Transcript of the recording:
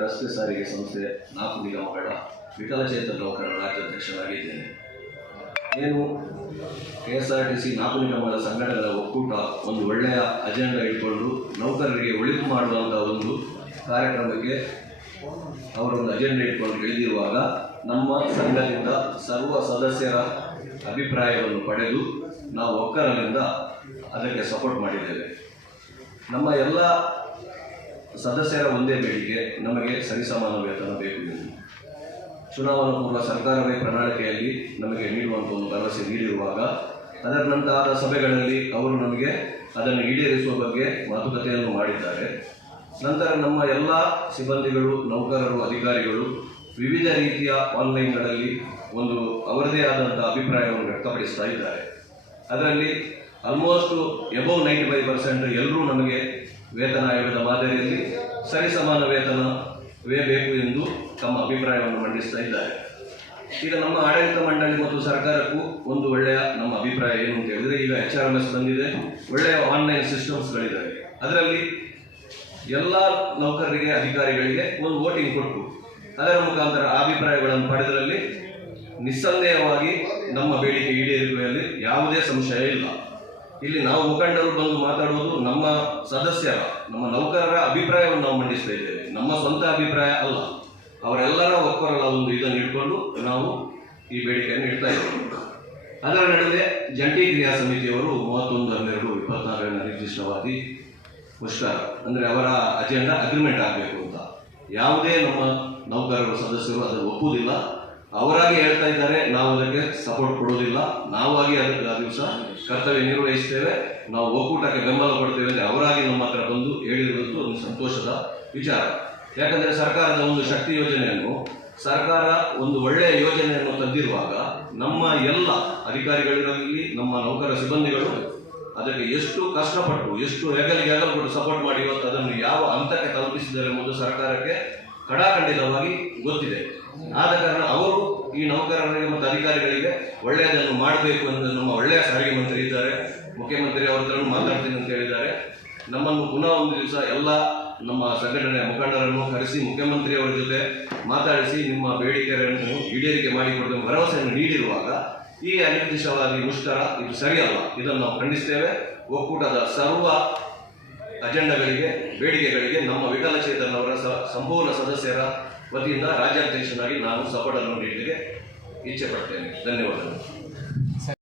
ರಸ್ತೆ ಸಾರಿಗೆ ಸಂಸ್ಥೆ ನಾಲ್ಕು ನಿಗಮಗಳ ವಿಕಲಚೇತನ ನೌಕರರ ರಾಜ್ಯಾಧ್ಯಕ್ಷರಾಗಿದ್ದೇನೆ ಏನು K S R T C ನಾಲ್ಕು ನಿಗಮಗಳ ಸಂಘಟನೆಗಳ ಒಕ್ಕೂಟ ಒಂದು ಒಳ್ಳೆಯ ಅಜೆಂಡಾ ಇಟ್ಕೊಂಡು ನೌಕರರಿಗೆ ಒಳಿತು ಮಾಡುವಂಥ ಒಂದು ಕಾರ್ಯಕ್ರಮಕ್ಕೆ ಅವರೊಂದು ಅಜೆಂಡಾ ಇಟ್ಕೊಂಡು ಇಳಿದಿರುವಾಗ ನಮ್ಮ ಸಂಘದಿಂದ ಸರ್ವ ಸದಸ್ಯರ ಅಭಿಪ್ರಾಯವನ್ನು ಪಡೆದು ನಾವು ಒಕ್ಕರಲ್ಲಿಂದ ಅದಕ್ಕೆ ಸಪೋರ್ಟ್ ಮಾಡಿದ್ದೇವೆ. ನಮ್ಮ ಎಲ್ಲ ಸದಸ್ಯರ ಒಂದೇ ಬೇಡಿಕೆ, ನಮಗೆ ಸರಿಸಮಾನ ವೇತನ ಬೇಕು ಎಂದು. ಚುನಾವಣಾ ಪೂರ್ವ ಸರ್ಕಾರವೇ ಪ್ರಣಾಳಿಕೆಯಲ್ಲಿ ನಮಗೆ ನೀಡುವಂಥ ಒಂದು ಭರವಸೆ ನೀಡಿರುವಾಗ ಅದರ ನಂತರದ ಸಭೆಗಳಲ್ಲಿ ಅವರು ನಮಗೆ ಅದನ್ನು ಈಡೇರಿಸುವ ಬಗ್ಗೆ ಮಾತುಕತೆಯನ್ನು ಮಾಡಿದ್ದಾರೆ. ನಂತರ ನಮ್ಮ ಎಲ್ಲ ಸಿಬ್ಬಂದಿಗಳು, ನೌಕರರು, ಅಧಿಕಾರಿಗಳು ವಿವಿಧ ರೀತಿಯ ಆನ್ಲೈನ್ಗಳಲ್ಲಿ ಒಂದು ಅವರದೇ ಆದಂಥ ಅಭಿಪ್ರಾಯವನ್ನು ವ್ಯಕ್ತಪಡಿಸ್ತಾ ಇದ್ದಾರೆ. ಅದರಲ್ಲಿ almost above ninety five percent ಎಲ್ಲರೂ ನಮಗೆ ವೇತನ ಆಯೋಗದ ಮಾದರಿಯಲ್ಲಿ ಸರಿಸಮಾನ ವೇತನವೇ ಬೇಕು ಎಂದು ತಮ್ಮ ಅಭಿಪ್ರಾಯವನ್ನು ಮಂಡಿಸ್ತಾ ಇದ್ದಾರೆ. ಈಗ ನಮ್ಮ ಆಡಳಿತ ಮಂಡಳಿ ಮತ್ತು ಸರ್ಕಾರಕ್ಕೂ ಒಂದು ಒಳ್ಳೆಯ ನಮ್ಮ ಅಭಿಪ್ರಾಯ ಏನು ಅಂತ ಹೇಳಿದ್ರೆ, ಈಗ ಎಚ್ ಆರ್ ಎಂ ಎಸ್ ಬಂದಿದೆ, ಒಳ್ಳೆಯ ಆನ್ಲೈನ್ ಸಿಸ್ಟಮ್ಸ್ಗಳಿದ್ದಾವೆ ಅದರಲ್ಲಿ ಎಲ್ಲ ನೌಕರರಿಗೆ, ಅಧಿಕಾರಿಗಳಿಗೆ ಒಂದು ವೋಟಿಂಗ್ ಕೊಟ್ಟು ಅದರ ಮುಖಾಂತರ ಅಭಿಪ್ರಾಯಗಳನ್ನು ಪಡೆದರಲ್ಲಿ ನಿಸ್ಸಂದೇಹವಾಗಿ ನಮ್ಮ ಬೇಡಿಕೆ ಈಡೇರಿಕೆಯಲ್ಲಿ ಯಾವುದೇ ಸಂಶಯ ಇಲ್ಲ. ಇಲ್ಲಿ ನಾವು ಮುಖಂಡರು ಬಂದು ಮಾತಾಡುವುದು ನಮ್ಮ ಸದಸ್ಯರ ನಮ್ಮ ನೌಕರರ ಅಭಿಪ್ರಾಯವನ್ನು ನಾವು ಮಂಡಿಸ್ತಾ ಇದ್ದೇವೆ. ನಮ್ಮ ಸ್ವಂತ ಅಭಿಪ್ರಾಯ ಅಲ್ಲ. ಅವರೆಲ್ಲರ ಒಪ್ಪರಲ್ಲ ಒಂದು ಇದನ್ನು ಇಟ್ಕೊಂಡು ನಾವು ಈ ಬೇಡಿಕೆಯನ್ನು ಇಡ್ತಾ ಇದ್ದೇವೆ. ಅದರ ನಡುವೆ ಜಂಟಿ ಕ್ರಿಯಾ ಸಮಿತಿಯವರು ಮೂವತ್ತೊಂದು, ಹನ್ನೆರಡು ಇಪ್ಪತ್ನಾಲ್ಕನೇ ನಿರ್ದಿಷ್ಟವಾಗಿ ಮುಷ್ಕರ ಅಂದರೆ ಅವರ ಅಜೆಂಡಾ ಅಗ್ರಿಮೆಂಟ್ ಆಗಬೇಕು ಅಂತ. ಯಾವುದೇ ನಮ್ಮ ನೌಕರರು, ಸದಸ್ಯರು ಅದನ್ನು ಒಪ್ಪುವುದಿಲ್ಲ. ಅವರಾಗಿ ಹೇಳ್ತಾ ಇದ್ದಾರೆ, ನಾವು ಅದಕ್ಕೆ ಸಪೋರ್ಟ್ ಕೊಡೋದಿಲ್ಲ ನಾವಾಗಿ ಅದಕ್ಕೆ ಆ ದಿವಸ ಕರ್ತವ್ಯ ನಿರ್ವಹಿಸ್ತೇವೆ. ನಾವು ಒಕ್ಕೂಟಕ್ಕೆ ಬೆಂಬಲ ಕೊಡ್ತೇವೆ ಅಂದರೆ ಅವರಾಗಿ ನಮ್ಮ ಹತ್ರ ಬಂದು ಹೇಳಿರುವುದು ಒಂದು ಸಂತೋಷದ ವಿಚಾರ. ಯಾಕಂದರೆ ಸರ್ಕಾರದ ಒಂದು ಶಕ್ತಿ ಯೋಜನೆಯನ್ನು, ಸರ್ಕಾರ ಒಂದು ಒಳ್ಳೆಯ ಯೋಜನೆಯನ್ನು ತಂದಿರುವಾಗ ನಮ್ಮ ಎಲ್ಲ ಅಧಿಕಾರಿಗಳಿರಲಿ, ನಮ್ಮ ನೌಕರ ಸಿಬ್ಬಂದಿಗಳು ಅದಕ್ಕೆ ಎಷ್ಟು ಕಷ್ಟಪಟ್ಟು, ಎಷ್ಟು ಹೆಗಲಿಗೆ ಹೆಗಲು ಕೊಟ್ಟು ಸಪೋರ್ಟ್ ಮಾಡಿ ಇವತ್ತು ಅದನ್ನು ಯಾವ ಹಂತಕ್ಕೆ ತಲುಪಿಸಿದ್ದಾರೆ ಎಂಬುದು ಸರ್ಕಾರಕ್ಕೆ ಕಡಾಖಂಡಿತವಾಗಿ ಗೊತ್ತಿದೆ. ಆದ ಕಾರಣ ಅವರು ಈ ನೌಕರರಿಗೆ ಮತ್ತು ಅಧಿಕಾರಿಗಳಿಗೆ ಒಳ್ಳೆಯದನ್ನು ಮಾಡಬೇಕು ಎಂದು ನಮ್ಮ ಒಳ್ಳೆಯ ಸಾರಿಗೆ ಮಂತ್ರಿ ಇದ್ದಾರೆ. ಮುಖ್ಯಮಂತ್ರಿ ಅವರ ಮಾತಾಡ್ತೀನಿ ಅಂತ ಹೇಳಿದ್ದಾರೆ. ನಮ್ಮನ್ನು ಪುನಃ ಒಂದು ದಿವಸ ಎಲ್ಲ ನಮ್ಮ ಸಂಘಟನೆಯ ಮುಖಂಡರನ್ನು ಕರೆಸಿ ಮುಖ್ಯಮಂತ್ರಿ ಅವರ ಜೊತೆ ಮಾತಾಡಿಸಿ ನಿಮ್ಮ ಬೇಡಿಕೆಗಳನ್ನು ಈಡೇರಿಕೆ ಮಾಡಿಕೊಡುವ ಭರವಸೆಯನ್ನು ನೀಡಿರುವಾಗ ಈ ಅನಿರ್ದಿಷ್ಟವಾಗಿ ಮುಷ್ಕರ ಇದು ಸರಿಯಲ್ಲ. ಇದನ್ನು ನಾವು ಖಂಡಿಸ್ತೇವೆ. ಒಕ್ಕೂಟದ ಸರ್ವ ಅಜೆಂಡಗಳಿಗೆ, ಬೇಡಿಕೆಗಳಿಗೆ ನಮ್ಮ ವಿಕಲಚೇತನವರ ಸಂಪೂರ್ಣ ಸದಸ್ಯರ ವತಿಯಿಂದ ರಾಜ್ಯಾಧ್ಯಕ್ಷನಾಗಿ ನಾನು ಸಪೋರ್ಟನ್ನು ನೀಡಲಿಕ್ಕೆ ಇಚ್ಛೆ ಪಡ್ತೇನೆ. ಧನ್ಯವಾದಗಳು.